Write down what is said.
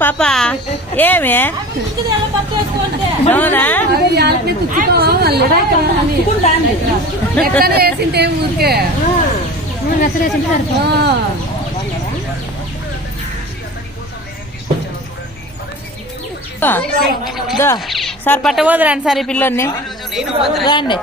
పాప? ఏమే? అవునా? వేసింటే ఊరికే. దో సార్ పట్టబోదు రండి సార్ ఈ పిల్లోని రండి.